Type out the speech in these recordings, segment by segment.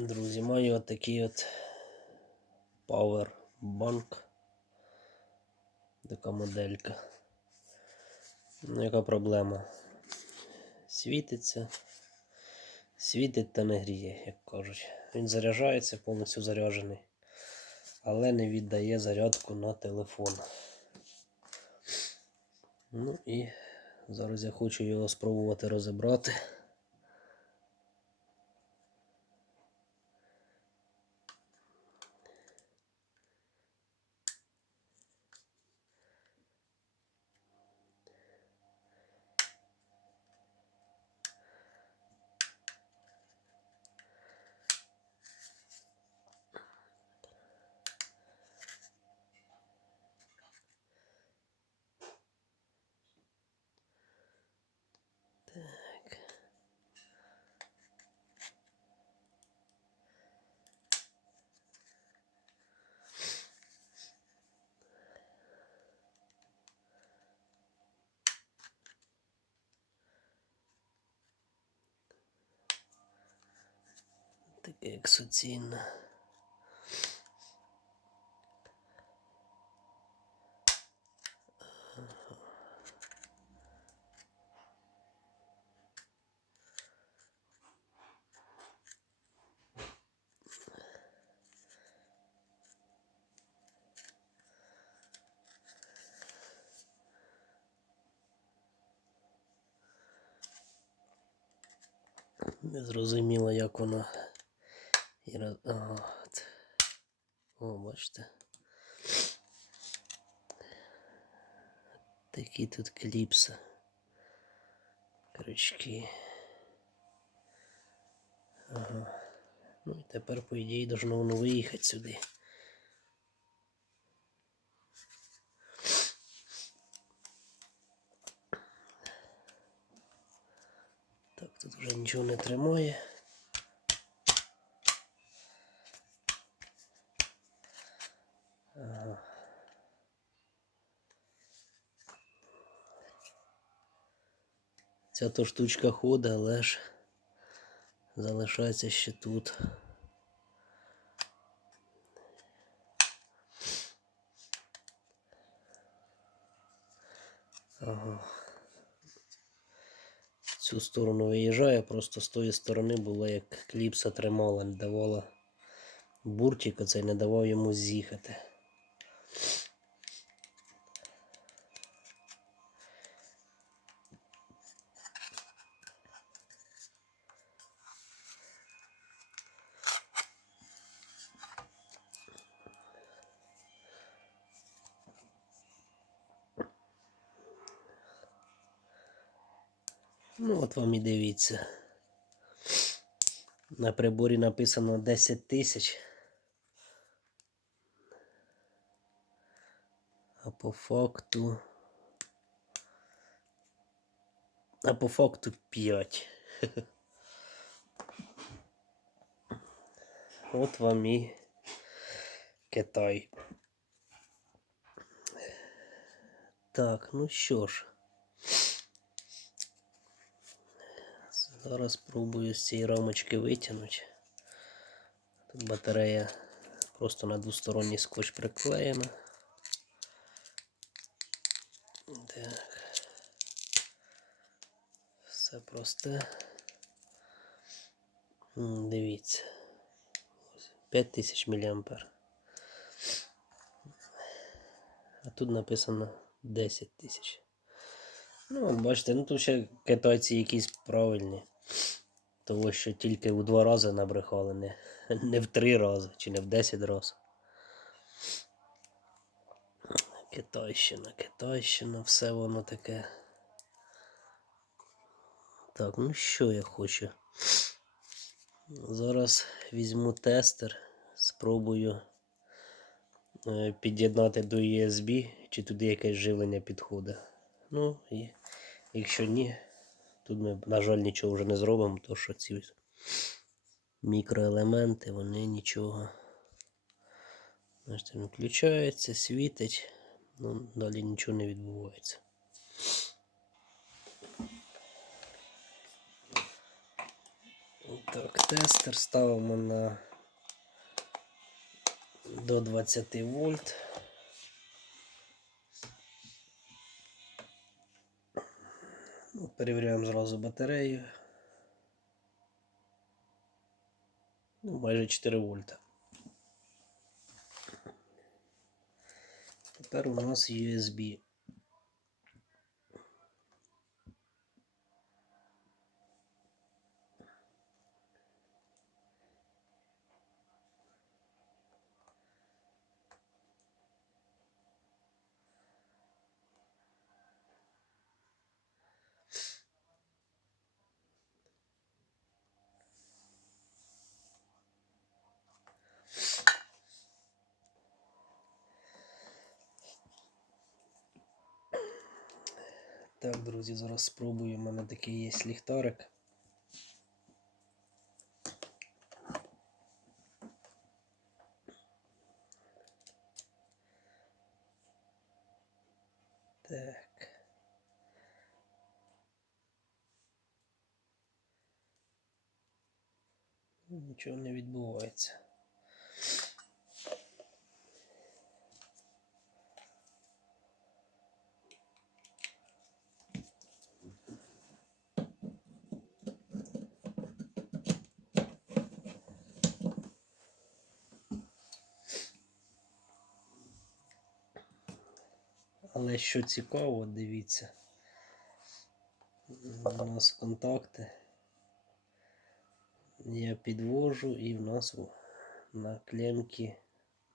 Друзі, маю отакий от Powerbank. Така моделька. Ну, яка проблема? Світиться, світить та не гріє, як кажуть. Він заряджається, повністю заряджений, але не віддає зарядку на телефон. Ну і зараз я хочу його спробувати розібрати. Таке. Не зрозуміло, як воно. І роз... от. О, бачите. Такі тут кліпси. Крючки. Ага. Ну і тепер, по ідеї, должно воно виїхати сюди. Так, тут вже нічого не тримає. Ця то штучка ходить, але ж залишається ще тут. Ага. В цю сторону виїжджає, просто з тої сторони було як кліпса тримала, не давала буртик, оцей не давав йому з'їхати. Ну, от вам і дивіться. На приборі написано 10 тисяч. А по факту. А по факту 5. От вам і Китай. Так, ну що ж. Зараз спробую з цієї рамочки витягнути. Тут батарея просто на двосторонній скотч приклеєна. Так. Все просте. Дивіться. 5000 мА. А тут написано 10 тисяч. Ну, бачите, ну тут ще китайці якісь правильні. Того, що тільки у два рази набрехали, не, не в три рази чи не в десять разів. Китайщина, Китайщина, все воно таке. Так, ну що я хочу? Зараз візьму тестер, спробую е, під'єднати до USB, чи туди якесь живлення підходить. Ну і якщо ні, тут ми, на жаль, нічого вже не зробимо, то що ці мікроелементи, вони нічого. Він включається, світить, ну, далі нічого не відбувається. Так, тестер ставимо на до 20 вольт. Перевіряємо зразу батарею. Ну, майже 4 вольта. Тепер у нас USB. Так, друзі, зараз спробую. У мене такий є ліхтарик. Так. Нічого не відбувається. Але що цікаво, дивіться. У нас контакти. Я підвожу і в нас на клемці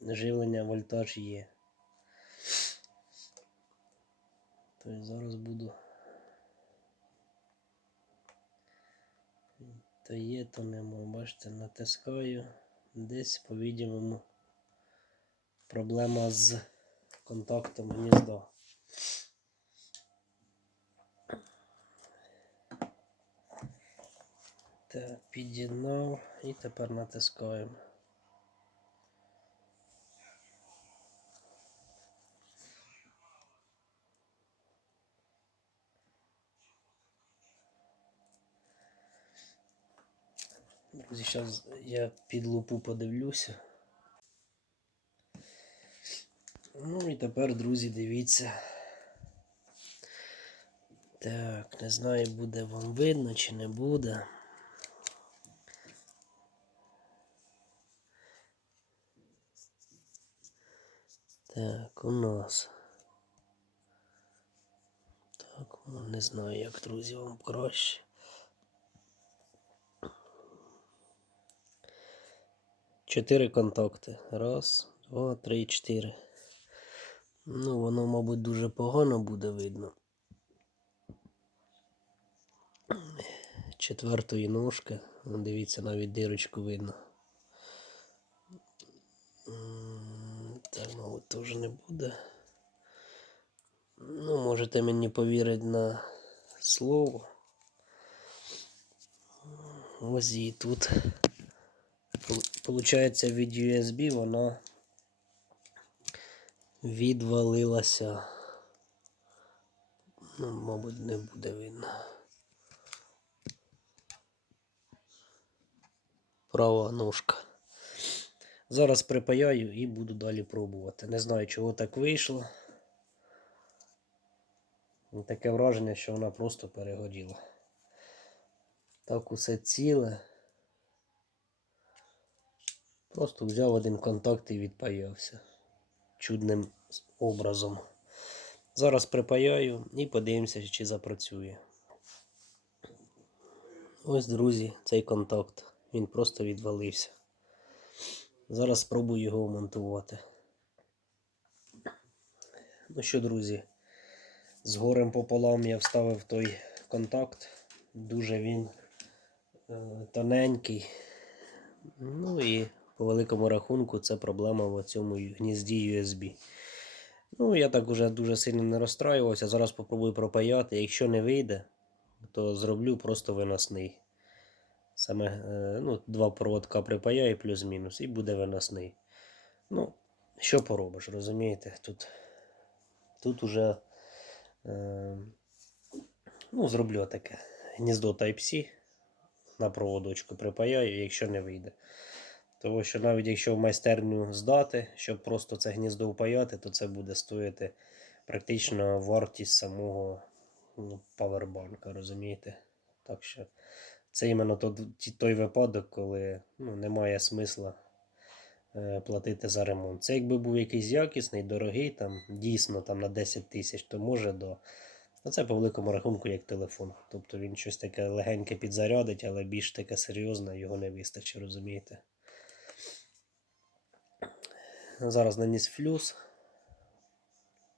живлення вольтаж є. Тобто зараз буду. То є, то нема. Бачите, натискаю. Десь, по-відомому, проблема з контактом гнізда. Так, під'єднав і тепер натискаємо. Друзі, зараз я під лупу подивлюся. Ну і тепер, друзі, дивіться. Так, не знаю, буде вам видно чи не буде. Так, у нас. Так, ну, не знаю, як, друзі, вам краще. Чотири контакти. Раз, два, три, чотири. Ну, воно, мабуть, дуже погано буде видно. Четвертої ножки. Дивіться, навіть дирочку видно. Так, мабуть, теж не буде. Ну, можете мені повірити на слово. Ось і тут. Получається від USB вона відвалилася. Ну, мабуть, не буде видно. Права ножка. Зараз припаяю і буду далі пробувати. Не знаю, чого так вийшло. Таке враження, що вона просто перегоріла. Так усе ціле. Просто взяв один контакт і відпаявся. Чудним образом. Зараз припаяю і подивимося, чи запрацює. Ось, друзі, цей контакт. Він просто відвалився. Зараз спробую його вмонтувати. Ну що, друзі, з горем пополам я вставив той контакт. Дуже він е, тоненький. Ну і по великому рахунку це проблема в цьому гнізді USB. Ну, я так уже дуже сильно не розстраювався. Зараз попробую пропаяти. Якщо не вийде, то зроблю просто виносний. Саме е, ну, два проводка припаяю плюс-мінус, і буде виносний. Ну, що поробиш, розумієте? Тут, тут уже е, ну, зроблю таке гніздо Type-C на проводочку припаяю, якщо не вийде. Тому що навіть якщо в майстерню здати, щоб просто це гніздо впаяти, то це буде стоїти практично вартість самого ну, павербанка, розумієте? Так що це іменно той, той випадок, коли ну, немає смисла е, платити за ремонт. Це якби був якийсь якісний, дорогий, там, дійсно там, на 10 тисяч, то може до. Ну, це по великому рахунку як телефон. Тобто він щось таке легеньке підзарядить, але більш таке серйозне його не вистачить, розумієте? Зараз наніс флюс.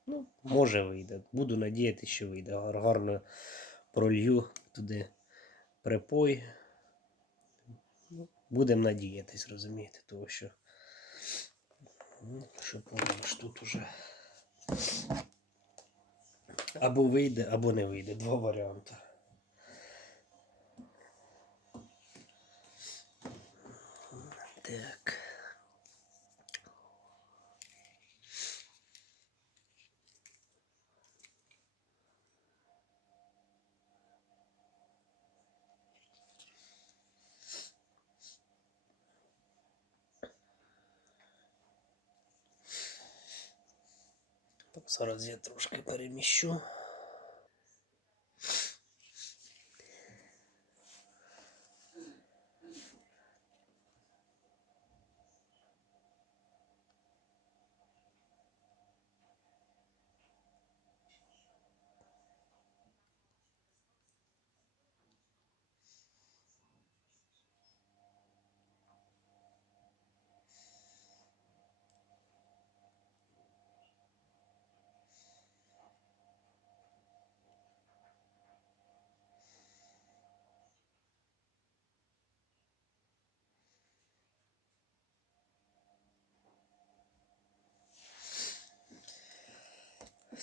Ну, може вийде. Буду надіятися, що вийде. Гарно пролью туди припой. Ну, Будемо надіятись, розумієте, тому що. Ну, що поробиш тут уже. Або вийде, або не вийде. Два варіанти. Зараз я трошки переміщу.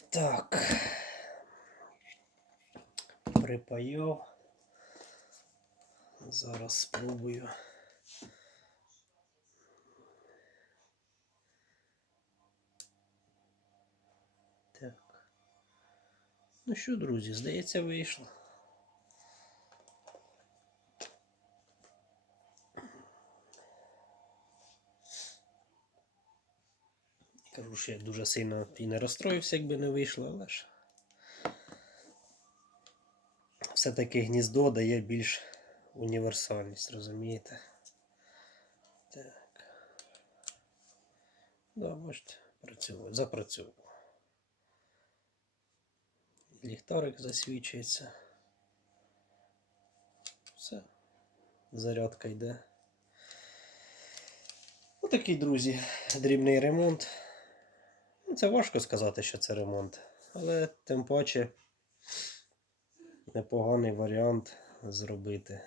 Так. Припаяв. Зараз спробую. Так. Ну що, друзі, здається, вийшло. Кажу, що я дуже сильно і не розстроївся, якби не вийшло, але ж. Все-таки гніздо дає більш універсальність, розумієте? Так. Да, бачите, запрацьовував. Ліхтарик засвічується. Все. Зарядка йде. Отакий, друзі, дрібний ремонт. Це важко сказати, що це ремонт, але тим паче непоганий варіант зробити.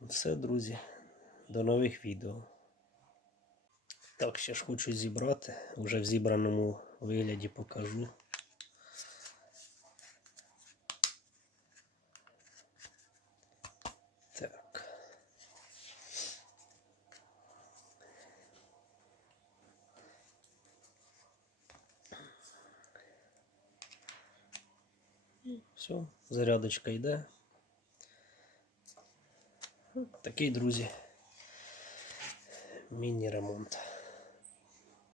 Все, друзі, до нових відео. Так, ще ж хочу зібрати, вже в зібраному вигляді покажу. Все, зарядочка йде. Такий, друзі, міні-ремонт.